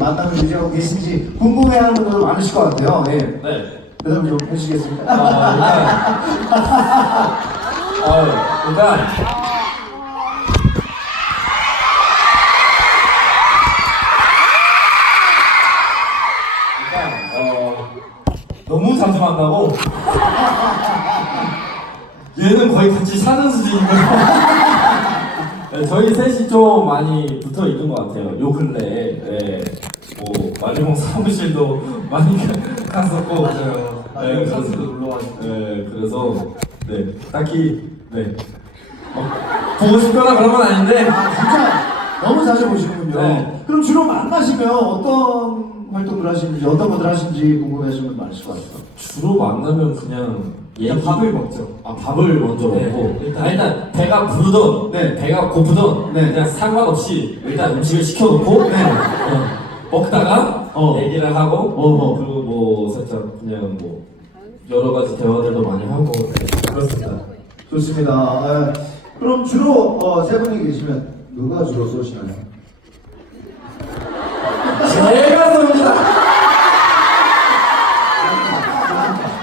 만남을 유지하고 계신지 궁금해하는 분들 많으실 것 같아요. 예. 네. 대답 좀 해주시겠습니까? 아, 일단, 어, 일단, 일단, 어, 너무 자주 만나고, 얘는 거의 같이 사는 거예요. 네, 저희 셋이 좀 많이 붙어 있는 것 같아요. 요 근래에. 네. 뭐, 마지막 사무실도 많이 갔었고. 맞아요. 네, 그래서- 놀러 와주고. 네, 그래서 네, 딱히 네 어, 보고 싶거나 그런 건 아닌데 아, 진짜 너무 자주 보시는군요. 네. 그럼 주로 만나시면 어떤 활동을 하시는지 어떤 것들 하시는지 궁금해하시는 분 많으실 것 같아요. 주로 만나면 그냥 일단 밥을 먹죠. 아 밥을 먼저 네, 먹고 일단- 일단, 아, 일단 배가 부르던 네. 배가 고프던 네. 그냥 상관없이 일단 음식을 시켜놓고 네. 어, 먹다가 어. 얘기를 하고 어허. 그리고 뭐 살짝 그냥 뭐 여러 가지 대화들도 많이 하고 네, 그렇습니다. 좋습니다. 아, 그럼 주로 어, 세 분이 계시면 누가 주로 쏘시나요? 제가 쏩니다.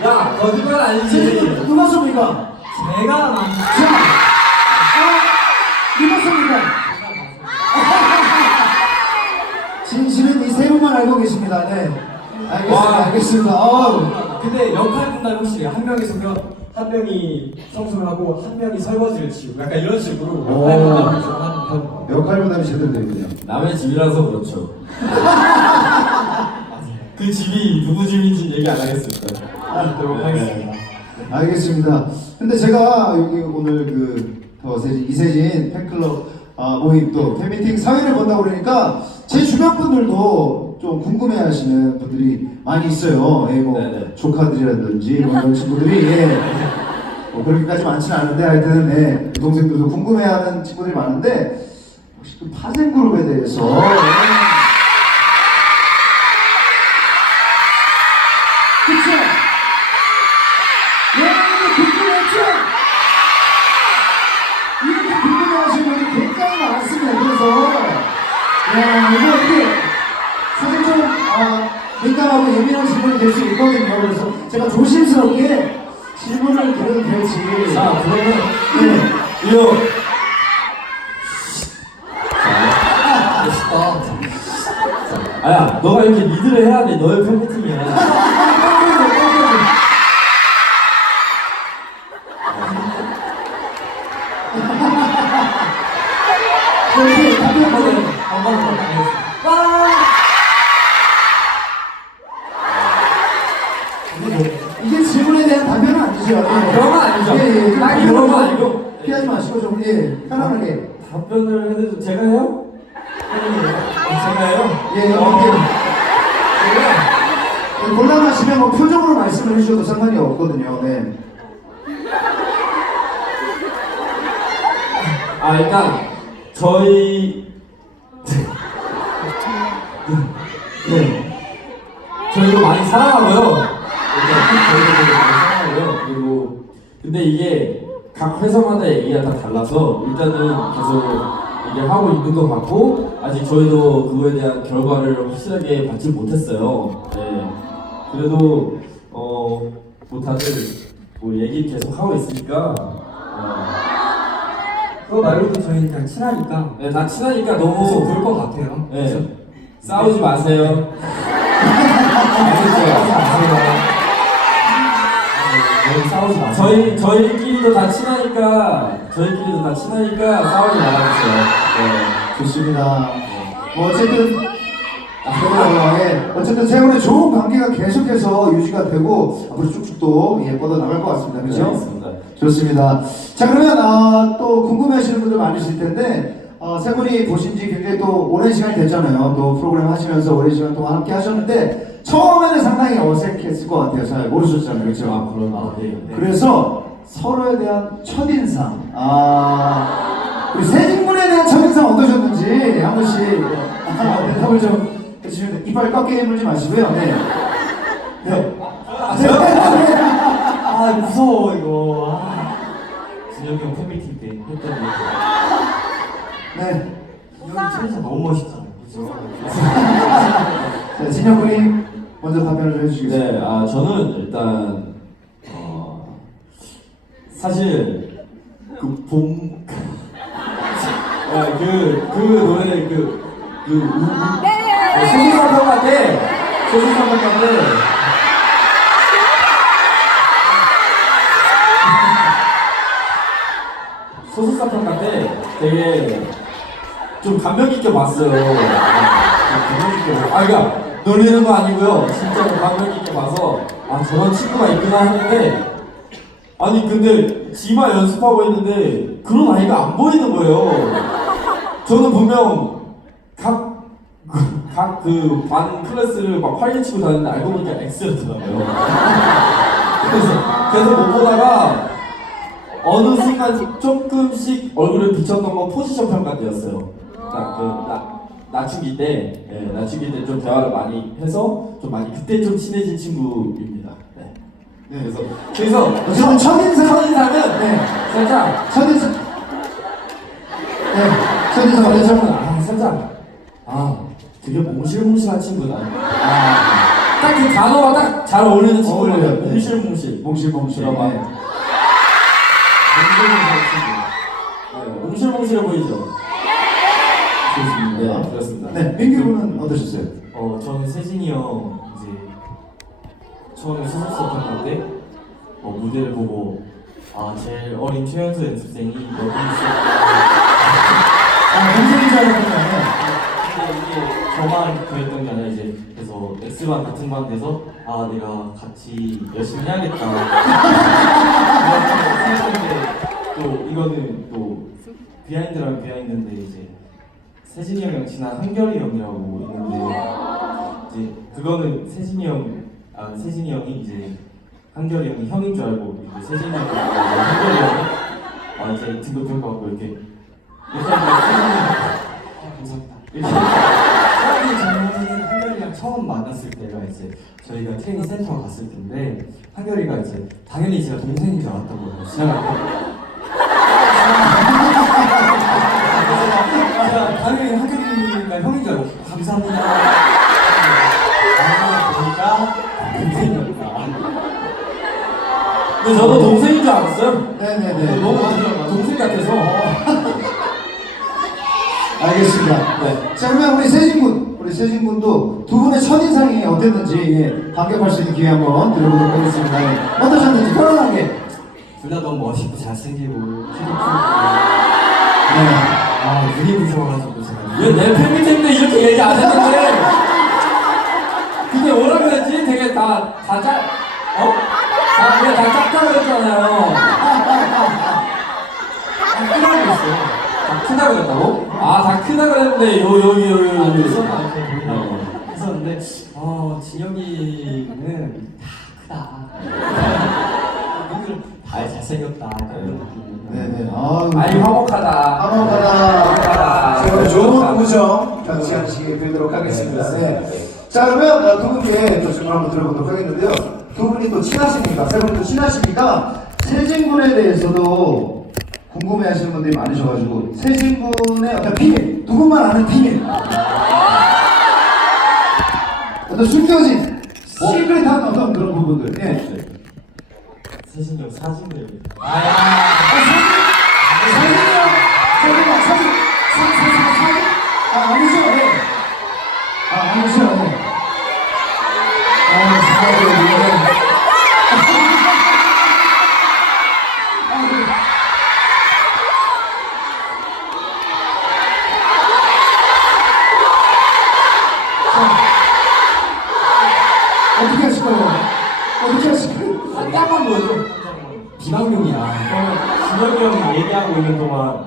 야 거짓말 아니지. 누가 쏩니까? 제가 막 자, 아, 누가 쏩니까? 진실은 이 세 분만 알고 계십니다. 네. 알겠습니다. 와. 알겠습니다. 어우. 근데 역할 분담 확실히 한 명이 서면 한 명이 청소를 하고 한 명이 설거지를 치우고 약간 이런 식으로 오. 역할 분담을 좀 하는 편. 역할 부담이 제대로 되군요. 남의 집이라서 그렇죠. 그 집이 누구 집인지 얘기 안 하겠습니다. 하도록 하겠습니다. 알겠습니다. 근데 제가 여기 오늘 그 더 세진 이세진 팬클럽 아, 모임 또 팬미팅 사회를 본다고 그러니까 제 주변 분들도 좀 궁금해 하시는 분들이 많이 있어요. 예, 뭐 네네. 조카들이라든지 뭐 이런 친구들이 예. 뭐 그렇게까지 많지는 않은데 하여튼 예, 동생들도 궁금해 하는 친구들이 많은데 혹시 그 파생 그룹에 대해서 예. 그쵸? 예민한 질문이 될 수 있거든요. 그래서 제가 조심스럽게 질문을 드려도 될지. 자 그러면 네. 이거 아야 너가 이렇게 리드를 해야 돼 너의 팬미팅이야 이렇게 답변 받아요. 한번 더 하겠습니다. 이게 질문에 대한 답변은 아니죠. 예. 그런 건 아니죠. 예, 예. 좀 딱 이런 그런 건 거 아니고. 피하지 마시고 좀 예, 편안하게. 답변을 해도 제가 해요? 제가 해요? 예, 어, 이렇게 제가 곤란하시면 뭐 표정으로 말씀을 해주셔도 상관이 없거든요. 네. 아 일단 저희 네 저희도 많이 사랑하고요. 저희도 많이 사랑하고요. 그리고 근데 이게 각 회사마다 얘기가 다 달라서 일단은 계속 이게 하고 있는 것 같고 아직 저희도 그거에 대한 결과를 확실하게 받지 못했어요. 네. 그래도 어 뭐 다들 뭐 얘기 계속 하고 있으니까 어, 그거 말고도 저희는 그냥 친하니까 네, 다 친하니까 계속 너무 볼것 같아요. 네. 싸우지 마세요. 알겠죠? 네, 싸우지 마세요. 저희 저희끼리도 다 친하니까 저희끼리도 다 친하니까 싸우지 말아주세요. 네. 좋습니다. 뭐 어쨌든 아, 예. 어쨌든 세 분의 좋은 관계가 계속해서 유지가 되고 앞으로 쭉쭉 또 예, 뻗어 나갈 것 같습니다. 네, 그렇죠? 알겠습니다. 좋습니다. 자 그러면 아, 또 궁금해하시는 분들 많으실 텐데 어, 세 분이 보신 지 굉장히 또 오랜 시간이 됐잖아요. 또 프로그램 하시면서 오랜 시간 동안 함께 하셨는데 처음에는 상당히 어색했을 것 같아요. 잘 모르셨잖아요, 그렇죠? 아, 그런 네. 네. 그래서 서로에 대한 첫인상, 아, 우리 세진군에 대한 첫인상 어떠셨는지 한 번씩 아, 대답을 좀 해주시면. 이빨 꺾게 물지 마시고요. 네. 네. 아 무서워 이거. 아. 진혁이 형 팬미팅 때 했던 얘기. 네. 형이 진짜 너무 멋있잖아요. 그죠? 자, 진영군이 먼저 답변을 좀 해주시겠습니다. 네, 아 저는 일단 어, 사실 그봄 그그 그 노래 그그 소수상평가 때 소수상평가 때 소수상평가 때 되게 좀 감명 깊게 봤어요. 네, 감명 깊게 봤어요. 아, 그러니까 놀리는 거 아니고요. 진짜로 감명 깊게 봐서 아 저런 친구가 있구나 했는데 아니 근데 지마 연습하고 있는데 그런 아이가 안 보이는 거예요. 저는 분명 각 각 그 반 클래스를 막 활기 치고 다녔는데 알고 보니까 X였더라고요. 그래서 계속 못 보다가 어느 순간 조금씩 얼굴을 비쳤던 건 포지션 평가 때였어요. 딱그 나, 낮추기 때, 예, 낮추기 때 좀 대화를 많이 해서 좀 많이 그때 좀 친해진 친구입니다. 네. 그래서 그래서 어쨌든 첫인상, 첫인상은 네. 살짝 첫인상, 네. 첫인상 어떠셨나요? 아 살짝 아 되게 몽실몽실한 친구다. 아 딱 그 단어가 딱 잘 어울리는 친구예요. 어울려요. 네. 몽실몽실. 몽실몽실. 들어봐. 네. 몽실몽실한 친구. 네, 몽실몽실해 보이죠? 어떠셨어요? 어, 저는 세진이 형 이제 처음에 평가 때 어, 무대를 보고 아 제일 어린 최연소 연습생이 여기 있어. 아, 동생인 줄 알았군요. 근데 이게 저만 그랬던 게 아니라 이제 그래서 X반 같은 반 돼서 아 내가 같이 열심히 해야겠다. 생각했는데 또 이거는 또 비하인드라면 비하인드인데 이제 세진이 형이랑 친한 한결이 형이라고 있는데 이제 그거는 세진이 형, 아 세진이 형이 이제 한결이 형이 형인 줄 알고 이제 세진이 형이 한결이 형이 아 이제 등급 평가하고 이렇게 이렇게 하면 세진이 형 감사합니다. 이렇게 사람이 저는 한결이랑 처음 만났을 때가 이제 저희가 트레이닝 센터 갔을 텐데 한결이가 이제 당연히 제가 동생인 줄 알았던 거예요. 지나가고. 당연히 한결이가 형인 줄 알고 감사합니다. 아, 보니까 동생이었다. 근데 저도 동생인 줄 알았어요. 네네네. 너무 동생 같아서. 알겠습니다. 네. 자, 그러면 우리 세진군, 우리 세진군도 두 분의 첫 인상이 어땠는지 예, 반격할 수 있는 기회 한번 드려보도록 하겠습니다. 예. 어떠셨는지 편안하게. 둘 다 너무 멋있고 잘생기고 키도 크고 네. 아 눈이 부셔가지고 제가 왜내 팬미팅 때 이렇게 얘기 안 했는데? 그게 뭐라 그랬지? 되게 다, 다 짜, 어? 다, 그냥 다 짝다고 그랬잖아요. 아, 크다고 했어요. 다 크다 그랬다고? 아, 다 크다 그랬는데, 요, 요, 요, 요, 아, 요. 그래서 나한테 어. 했었는데, 어, 진혁이는 다 크다. 다 잘생겼다. 약간 이런 느낌. 네네. 아, 아이, 화목하다. 화목하다. 자, 오늘 좋은 우정 같이 하시기 빌도록 하겠습니다. 네. 자, 그러면 어, 두 분께 또 질문 한번 들어보도록 하겠는데요. 두 분이 또 친하시니까, 세 분이 또 친하시니까, 세진군에 대해서도 궁금해하시는 분들이 많으셔가지고 세진 군의 어떤 비밀, 누구만 아는 비밀. 어떤 숨겨진 시크릿한 어떤 그런 부분들. 예. 세진이 형 사진을 아, 사진, 사진이요. 사진, 사진, 사진, 사진, 사진. 아 아니죠. 예. 아 아니죠. 예. 아 사진. 어떻게 하실 거예요? 어떻게 하실 거예요? 한 장만 보여줘. 비방용이야. 진혁이 형이 얘기하고 있는 동안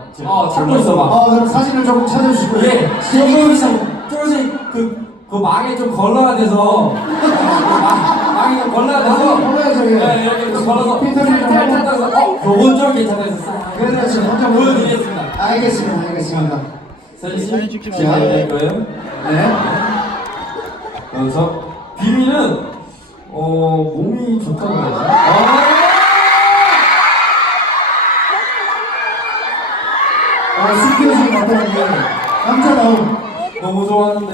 어 찾고 있어봐. 어, 그럼 사진을 조금 찾아주시고요. 예, 조금 씩 조금씩 그, 그 망에 좀 걸러야 돼서 망- 망에 좀 걸러야 돼서 아, 걸러야죠, 예. 네, 이렇게 좀 걸러서 좀 하고. 살짝 해서 어, 요건 좀 괜찮아 했었어 그렇죠. 먼저 보여드리겠습니다. 알겠습니다. 알겠습니다. 사진 씨, 자. 제가 될 거예요. 네. 그래서 비밀은 어 몸이 좋다고 해야 어떤 게 남자다움. 너무 좋아하는데.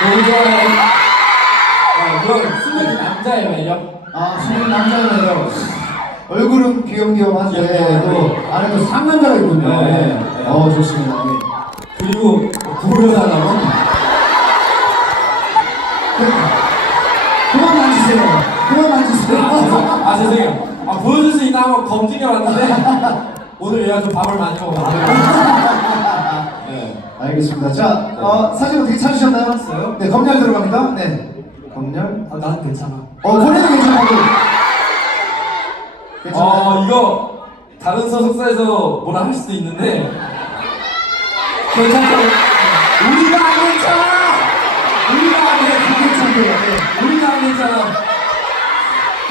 너무 좋아해. 어, 그런 숨겨진 남자의 매력. 아, 숨긴 남자네요. 얼굴은 귀염귀염한데 예, 또 안에 또 상남자가 있군요. 네, 네. 네. 어, 좋습니다. 예. 그리고 구별하다고. 그만 만지세요. 그만 만지세요. 아, 죄송- 아 죄송해요. 아 보여줄 수 있나 한번 검증해 봤는데 오늘 얘가 좀 밥을 많이 먹었어요. 네. 알겠습니다. 자, 어, 사진 어떻게 찾으셨나요? 네, 검열 들어갑니다. 네. 검열. 아, 난 괜찮아. 어, 본인은. 괜찮아요. 어 이거 다른 소속사에서 뭐라 할 수도 있는데 괜찮죠? 우리가 안 괜찮아. 우리가 안 괜찮아. 네. 우리가 안 괜찮아.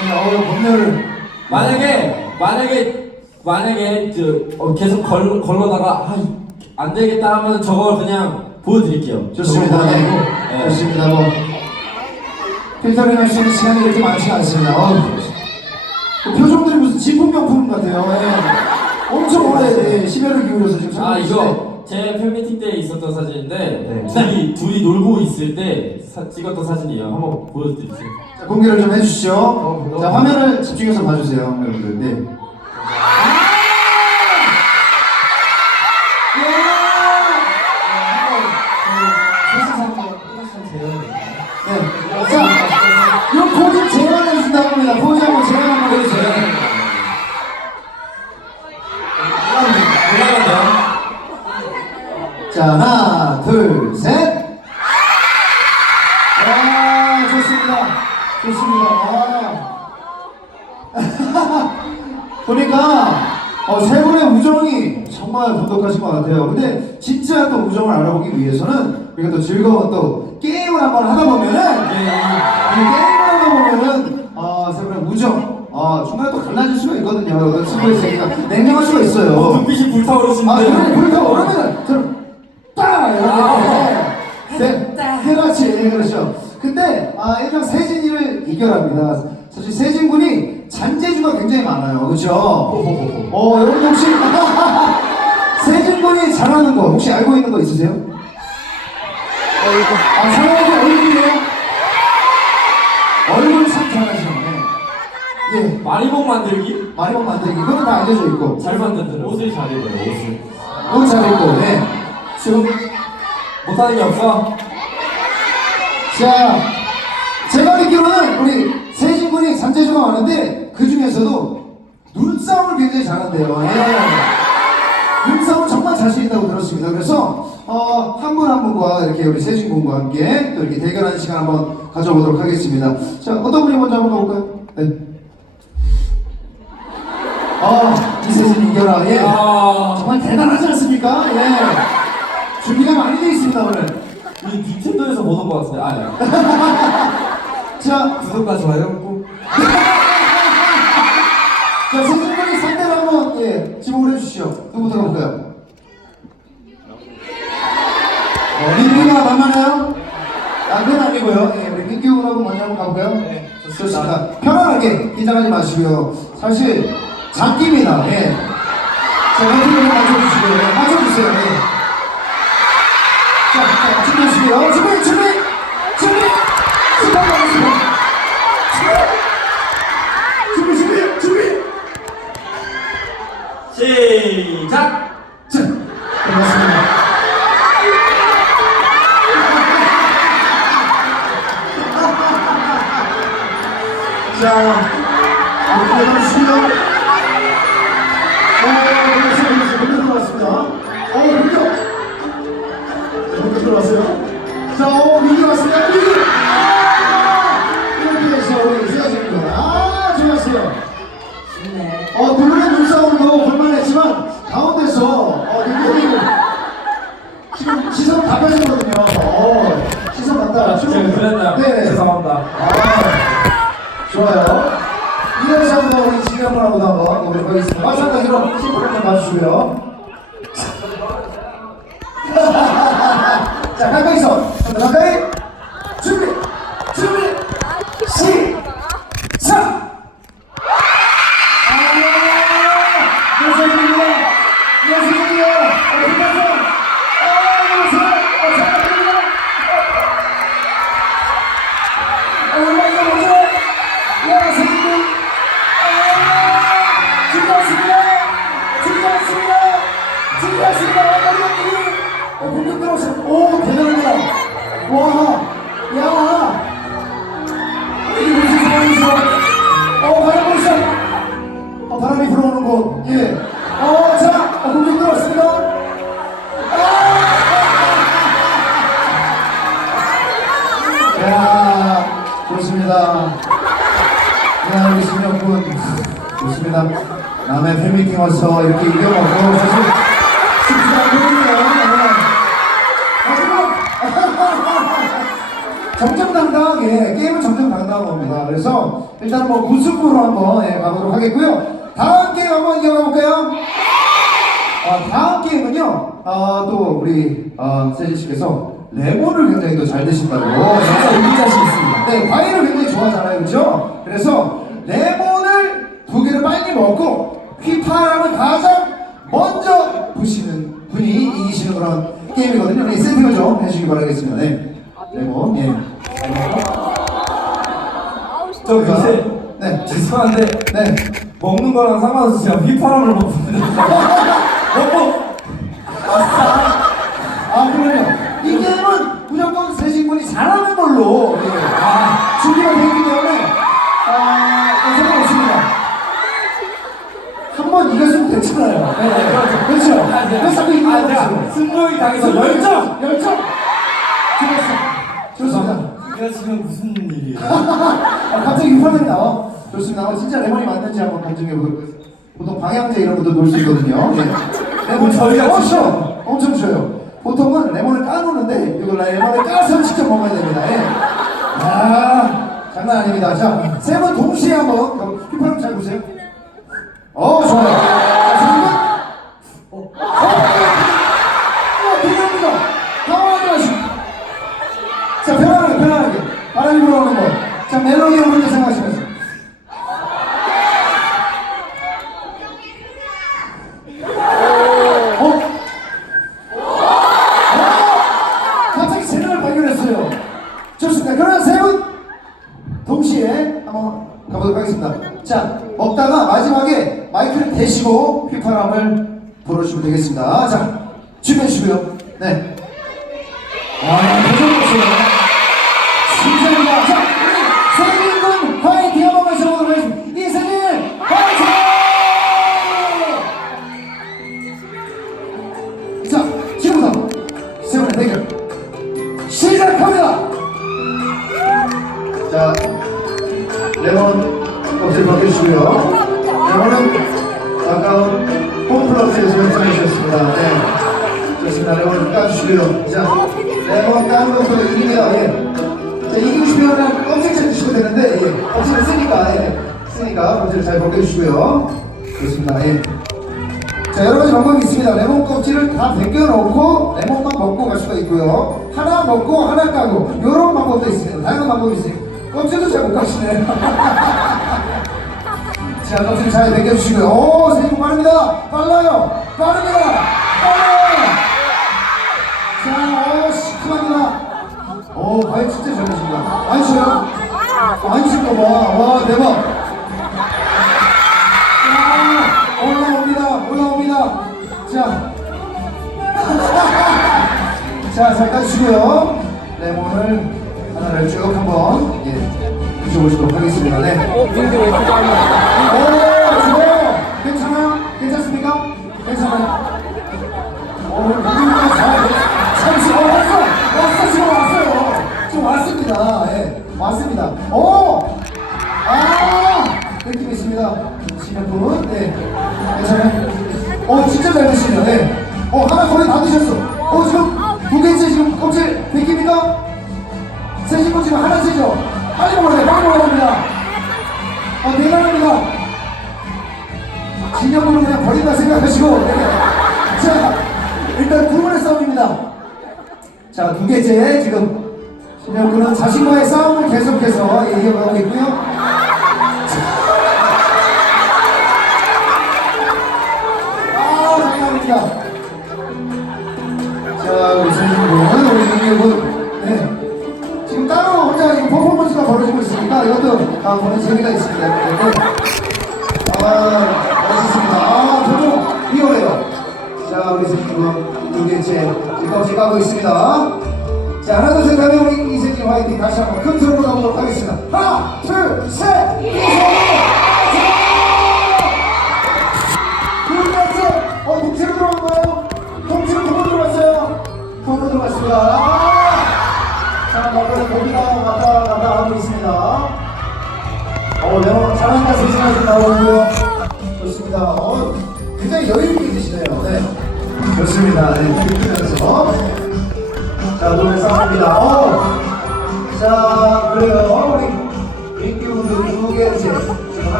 네, 어, 검열을. 만약에 만약에 만약에 저 어, 계속 걸 걸러다가 아, 이- 안 되겠다 하면 저걸 그냥 보여드릴게요. 좋습니다. 저거 네. 보여드리고, 네. 좋습니다. 뭐 필터링 할 수 있는 시간이 이렇게 많지가 않습니다. 어우, 그 표정들이 무슨 진품 명품 같아요. 예. 엄청 오래 예, 심혈을 기울여서 지금 아 이거 제 팬미팅 때 있었던 사진인데 네. 둘이 둘이 놀고 있을 때 사- 찍었던 사진이에요. 한번 보여드릴게요. 자, 공개를 좀 해주시죠. 어, 자, 화면을 집중해서 봐주세요, 여러분들. 네. 네. 자, 이 포즈 제안해 준다고 합니다. 포즈 한번 제안 한번 해주세요. 올라간다. 자, 하나, 둘, 셋. 아, 좋습니다. 좋습니다. 아. 보니까 어, 세 분의 우정이 정말 돈독하신 것 같아요. 근데 우정을 알아보기 위해서는 우리가 또 즐거운 또 게임을 한번 하다 보면은 이 게임을 하다 보면은 어, 세 분의 우정 어, 중간에 또 갈라질 수가 있거든요. 어떤 친구가 있으니까 냉정할 수가 있어요. 어, 눈빛이 아, 불타오르시는데. 그래, 그러니까 오르면은 좀 딱! 이렇게. 네, 그렇지, 그렇죠. 근데, 아, 일단 세진이를 이겨랍니다. 사실 세진 군이 잔재주가 굉장히 많아요. 그죠? 어, 여러분 혹시, 세진 군이 잘하는 거 혹시 알고 있는 거 있으세요? 아, 잘하는 게 얼굴이에요? 얼굴 참 잘하시네. 예, 마리봉 만들기? 마리봉 만들기. 그건 다 알려져 있고. 잘 만들더라고. 옷을 잘 입어요 옷을 너무 잘했고, 네. 지금, 못하는 게 없어. 자, 제가 알기로는 우리 세진 군이 잔재주가 많은데 그 중에서도 눈싸움을 굉장히 잘한대요. 예. 눈싸움을 정말 자신 있다고 들었습니다. 그래서 어, 한 분 한 분과 이렇게 우리 세진 군과 함께 또 이렇게 대결하는 시간 한번 가져보도록 하겠습니다. 자, 어떤 분이 먼저 한번 가볼까요? 네. 아, 이세진 이겨라. 예. 아, 정말 대단하지 않습니까? 예. 준비가 많이 돼 있습니다, 오늘. 우리 닌텐도에서 보는 것 같은데. 아, 자, 구독과 좋아요 꼭. 자, 선생 누구부터 가볼까요? 어, 민규가 만만해요? 아, 그건 아니고요. 예, 우리 민규라고 먼저 한번 가볼까요? 네, 좋습니다. 편안하게 긴장하지 마시고요. 사실 장기입니다. 예. 자, 멘트를 맞춰주시고요. 네, 맞춰주세요. 예. 자, 자, 준비하시고요. 준비, 준비, 준비! 시작하겠습니다. 준비, 준비, 준비! 시작! 자, 반갑습니다. 자. 어, 반갑습니다. 문제 들어왔습니다. 어, 문제. 문제 들어왔어요. 자, 어, 민기 왔습니다. 민기! 봐주시고요. 자, 가까이 서. 가까이. 팬미팅 와서 이렇게 이겨먹고 사실 쉽지 않거든요. 네. 하지만 정정당당하게 게임은 정정당당한 겁니다. 그래서 일단 뭐 무승부로 한번 예, 가보도록 하겠고요. 다음 게임 한번 이어가 볼까요? 아, 다음 게임은요. 아, 또 우리 아, 세진 씨께서 레몬을 굉장히 또 잘 드신다고. 진짜 의미 자신 있습니다. 네, 과일을 굉장히 좋아하잖아요, 그렇죠? 그래서 레몬을 두 개를 빨리 먹고 휘파람을 가장 먼저 부시는 분이 이기시는 그런 게임이거든요. 네, 세팅을 좀 해주시기 바라겠습니다. 네, 레몬, 예. 저 요새 네, 죄송한데 네. 먹는 거랑 상관없이 제가 휘파람을 먹습니다. 먹고 아, 그러면 이 게임은 무조건 세신 분이 잘하는 걸로 예. 아, 준비가 되어 있기 때문에 아, 번 이겼으면 됐잖아요. 네, 네. 그렇죠. 아, 제가- 그래서 이기는 아, 거죠. 승부욕이 당해서 열정! 열정! 좋았어. 좋습니다. 이거 지금 무슨 일이에요? 아, 갑자기 유파맨이 나와. 좋습니다. 아, 진짜 레몬이 맞는지 한번 검증해 보도록 보통 방향제 이런 것도 놓을 수 있거든요. 예. 레몬 저희가 어, 진짜- 쉬워. 엄청 쉬워요. 보통은 레몬을 까놓는데 이걸 레몬을 까서 직접 먹어야 됩니다. 예. 아, 장난 아닙니다. 자, 세분 동시에 한번 휘파람 잘 보세요. 어, 좋아요. 자, 세 분. 어, 어, 어, 대단합니다. 당황하지 마시고. 자, 편안하게, 편안하게. 바람이 불어오는 거. 자, 멜로디 먼저 생각하시면서. 어? 어? 갑자기 재능을 발견했어요. 좋습니다. 그러면 세 분 동시에 한번 가보도록 하겠습니다. 자, 먹다가 마지막에 마이크를 대시고 휘파람을 불어주시면 되겠습니다. 자, 준비해 주시고요. 네. 아, 표정 보세요. 진짜입니다. 자, 세진군 화이팅 한번 외쳐보도록 하겠습니다. 이세진 화이팅! 자, 지금부터 세 분의 대결 시작합니다. 자, 레몬 껍질 벗겨주시고요. 아까운 홈플러스에서 연상해 주셨습니다. 네. 좋습니다. 좀 까주시고요. 자, 레몬 까는 것도 이기네요. 예. 자, 이기고 싶으면 껍질째 드시면 되는데, 예. 껍질은 쓰니까, 예. 쓰니까 껍질을 잘 벗겨주시고요. 좋습니다. 예. 자 여러 가지 방법이 있습니다. 레몬 껍질을 다 벗겨놓고 레몬만 먹고 갈 수가 있고요. 하나 먹고 하나 까고 이런 방법도 있습니다. 다양한 방법이 있어요. 껍질도 잘못 까시네요. 자, 껍질 잘 당겨주시고요. 오, 새해 복 많습니다. 빨라요. 빠릅니다. 빨라요. 자, 오, 시큼합니다. 오, 과연 진짜 잘하신다. 안 쉬어요? 안 쉬는 거 봐. 와, 대박. 자, 올라옵니다. 올라옵니다. 자. 자, 잠깐 쉬고요. 레몬을 하나를 쭉 한번. 예. 드셔보시도록 하겠습니다. 네. 어, 민규 왜 투자하는 오, 주고 괜찮아요? 괜찮습니까? 괜찮아요? 어, 오, 민규가 잘, 참, 지금 어, 왔어! 왔어, 지금 왔어요! 지금 왔습니다. 예, 왔습니다. 오! 아! 느낌 있습니다. 신명품, 네. 괜찮아요? 어, 진짜 잘 드시네요, 네. 어, 하나 거의 다 드셨어. 이제 지금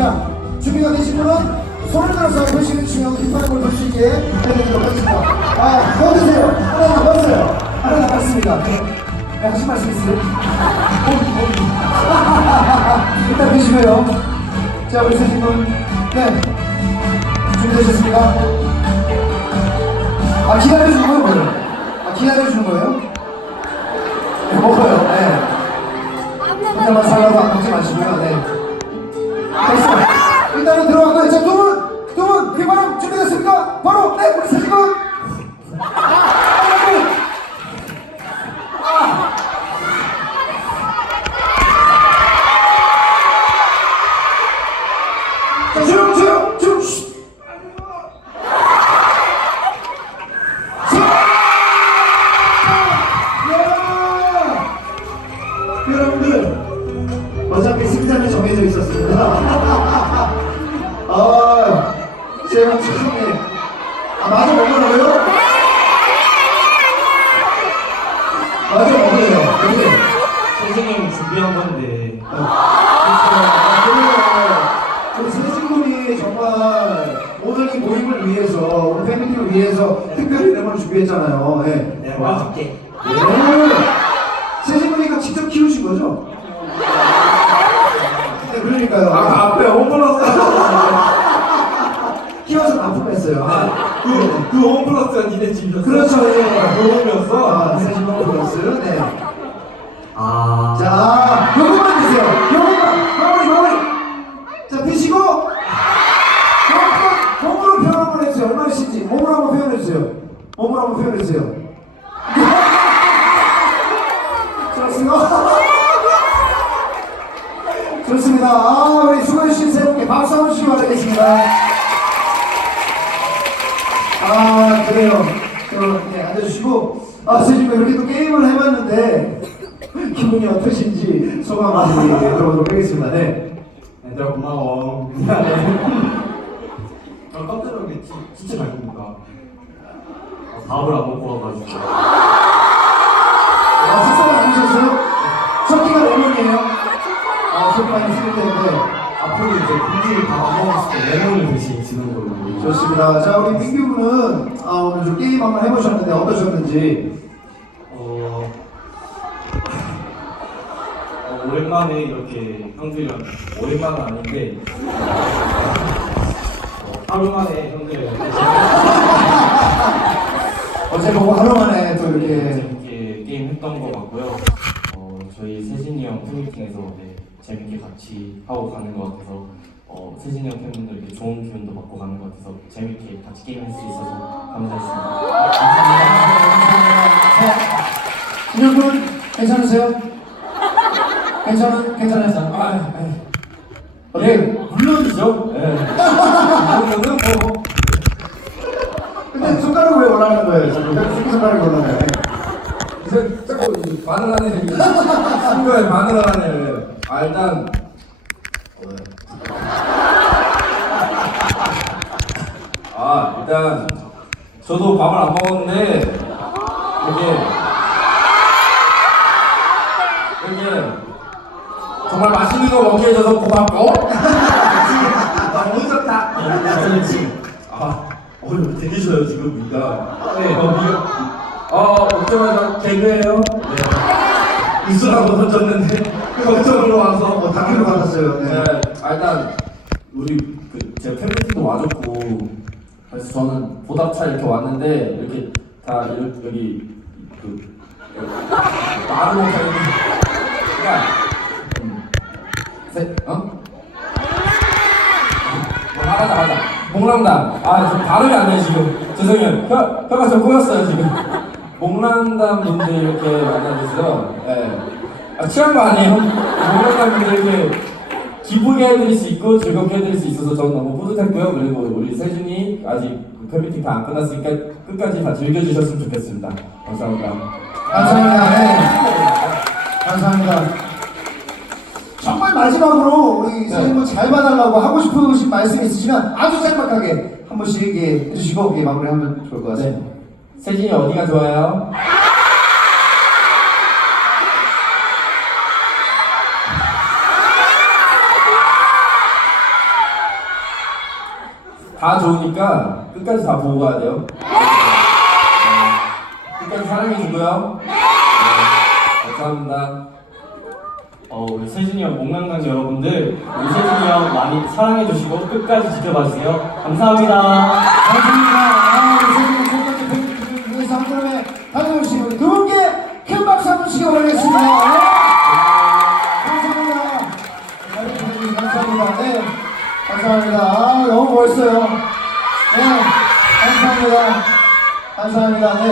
자, 준비가 되신 분은 손을 들어서 보시는 중요한 뒷발음을 볼수 있게 해드리도록 하겠습니다. 아, 더드세요 하나 남았어요. 하나 남았습니다. 네, 하신 말씀 있으세요? 일단 드시고요. 자, 우리 세신 분. 네. 준비되셨습니까? 아, 기다려주는 거예요, 오늘? 아, 기다려주는 거예요? 네, 먹어요, 네. 한잔만 살라고 안 먹지 마시고요, 네. 일단은 들어갔고요. 자, 두 분, 두 분, 개발 준비됐습니까? 바로, 네, 우리 사진관! ครับ 다시 들어보도록 하겠습니다. 네. 얘들아, 고마워. 저 깜짝 놀랐게 진짜 잘 굽는다. 밥을 안 먹고 와가지고. 아, 식사를 안 드셨어요? 첫 끼가 네 레몬이에요? 아, 속 많이 쓰기 때문에 앞으로 이제 군기를 다 먹었을 때 레몬을 대신 지는 걸로. 좋습니다. 자, 우리 민규 군은 아, 오늘 좀 게임 한번 해보셨는데 어떠셨는지 이렇게 형들이랑 오랜만은 아닌데 어, 하루 만에 형들이랑 어제 보고 하루 만에 또 이렇게. 재밌게 게임 했던 것 같고요. 어, 저희 세진이 형 팬미팅에서 네, 재밌게 같이 하고 가는 것 같아서 어, 세진이 형 팬분들께 좋은 기운도 받고 가는 것 같아서 재밌게 같이 게임 할 수 있어서 감사했습니다. 민규 군, 괜찮으세요? 괜찮은, 괜찮으세요? 아, 아, 어떻게? 예, 물론이죠. 예. 그러면은 뭐 근데 손가락을 왜 올라가는 거예요? 새끼 손가락이 올라가요. 이제 자꾸 이제 반을 하네. 이게. 반을 하네. 아 일단 아 일단 저도 밥을 안 먹었는데 이게 정말 맛있는 거 먹게 해줘서 고맙고 너무 좋다. 아 오늘 되게 좋아요 지금 우리가. 네. 어, 미어, 어 오자마자 개그예요. 네. 웃으라고 던졌는데 걱정으로 와서 어, 다큐를 받았어요. 네. 네, 아, 일단 우리 그 제 팬미팅도 와줬고 그래서 저는 보답차 이렇게 왔는데 이렇게 다 여기, 여기 그 말을 못하는 그러니까 음, 세, 어? 뭐 말하자 하자 목랑담 아저 발음이 안 돼 지금 죄송해요 혀, 혀가 좀 꼬였어요 지금 목랑담 분들 이렇게 만나주셔서 예. 아 취한 거 아니에요? 목랑담 분들 이렇게 기쁘게 해드릴 수 있고 즐겁게 해드릴 수 있어서 저는 너무 뿌듯했고요 그리고 우리 세준이 아직 그 팬미팅 다 안 끝났으니까 끝까지 다 즐겨주셨으면 좋겠습니다 감사합니다 감사합니다. 네. 감사합니다. 정말 마지막으로 우리 선생님 잘 봐달라고 하고 싶으신 말씀 있으시면 아주 짤막하게 한 번씩 예, 해주시고 예, 마무리하면 좋을 것 같습니다. 네. 세준이 어디가 좋아요? 다 좋으니까 끝까지 다 보고 가야 돼요. 네. 끝까지 사랑해 주고요. 네. 감사합니다. 어, 우리 세준이 형 목랑강 여러분들 우리 세준이 형 많이 사랑해 주시고 끝까지 지켜봐 주세요. 감사합니다. 감사합니다. 선생님 첫 번째 팬분들 위해서 한 걸음에 다녀오신 우리 두 분께 큰 박수 한번 주시기 바라겠습니다. 네. 감사합니다. 여러분, 감사합니다. 네. 감사합니다. 아, 너무 멋있어요. 네. 감사합니다. 감사합니다. 네.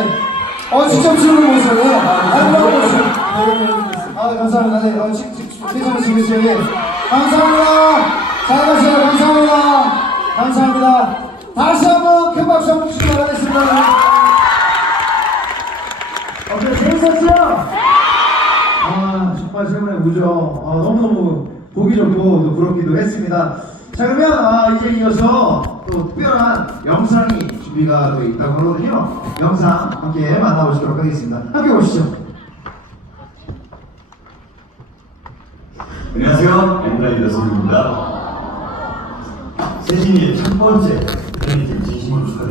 어, 진짜 치는 모습. 네. 아름다운. 아, 감사합니다. 네. 어, 지, 지, 최선을 지으세요. 예. 감사합니다. 잘 가세요. 감사합니다. 감사합니다. 다시 한번 큰 박수 한번 주시기 바라겠습니다. 어때 재밌었죠? 아 정말 세분의 우정 아, 너무너무 보기 좋고 또 부럽기도 했습니다. 자 그러면 아, 이제 이어서 또 특별한 영상이 준비가 또 있다고 하거든요. 영상 함께 만나보시도록 하겠습니다. 함께 보시죠. 안녕하세요. 엠브라 이더스입니다. 세진이의 첫 번째 팬미팅 진심으로 축하드립니다.